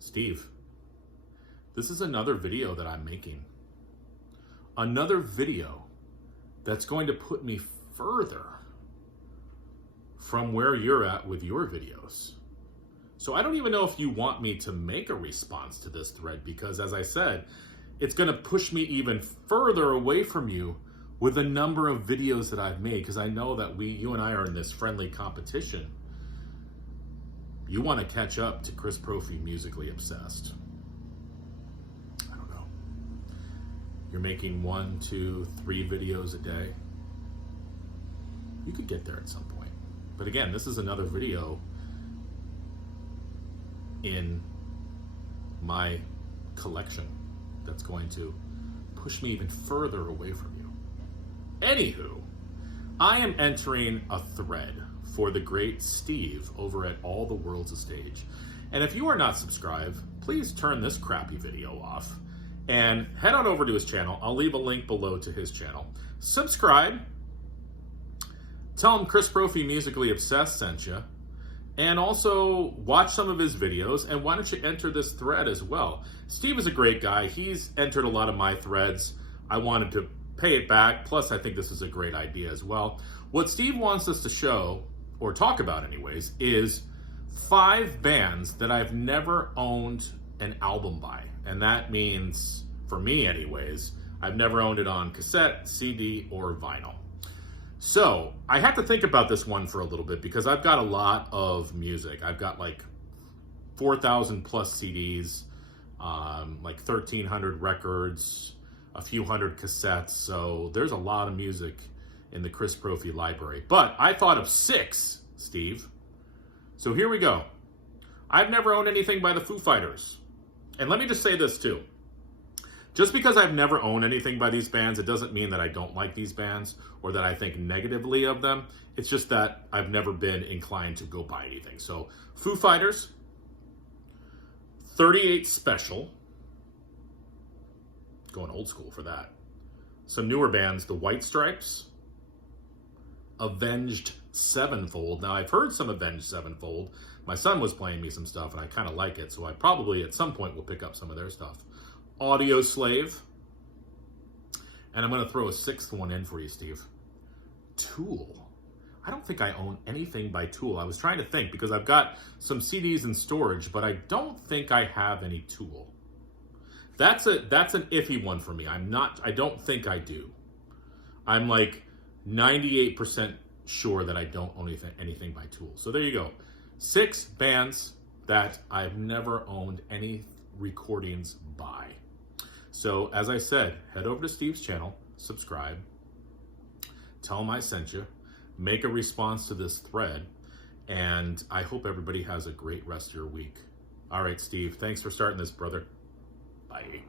Steve, this is another video that I'm making. Another video that's going to put me further from where you're at with your videos. So I don't even know if you want me to make a response to this thread, because as I said, it's going to push me even further away from you with the number of videos that I've made, because I know that you and I are in this friendly competition. You want to catch up to Chris Profi, Musically Obsessed. I don't know. You're making 1, 2, 3 videos a day. You could get there at some point. But again, this is another video in my collection that's going to push me even further away from you. Anywho, I am entering a thread for the great Steve over at All the World's a Stage. And if you are not subscribed, please turn this crappy video off and head on over to his channel. I'll leave a link below to his channel. Subscribe. Tell him Chris Profi, Musically Obsessed sent you. And also watch some of his videos, and why don't you enter this thread as well? Steve is a great guy. He's entered a lot of my threads. I wanted to pay it back. Plus, I think this is a great idea as well. What Steve wants us to show, or talk about anyways, is 5 bands that I've never owned an album by. And that means, for me anyways, I've never owned it on cassette, CD, or vinyl. So I have to think about this one for a little bit, because I've got a lot of music. I've got like 4,000 plus CDs, like 1,300 records, a few hundred cassettes. So there's a lot of music in the Chris Profi library. But I thought of 6, Steve. So here we go. I've never owned anything by the Foo Fighters. And let me just say this too. Just because I've never owned anything by these bands, it doesn't mean that I don't like these bands or that I think negatively of them. It's just that I've never been inclined to go buy anything. So Foo Fighters, 38 Special, going old school for that. Some newer bands, the White Stripes, Avenged Sevenfold. Now I've heard some Avenged Sevenfold. My son was playing me some stuff and I kind of like it, so I probably at some point will pick up some of their stuff. Audioslave. And I'm going to throw a 6th one in for you, Steve. Tool. I don't think I own anything by Tool. I was trying to think, because I've got some CDs in storage, but I don't think I have any Tool. That's an iffy one for me. I don't think I do. I'm like 98% sure that I don't own anything by Tool. So there you go. 6 bands that I've never owned any recordings by. So as I said, head over to Steve's channel, subscribe, tell him I sent you, make a response to this thread, and I hope everybody has a great rest of your week. All right, Steve, thanks for starting this, brother. Bye.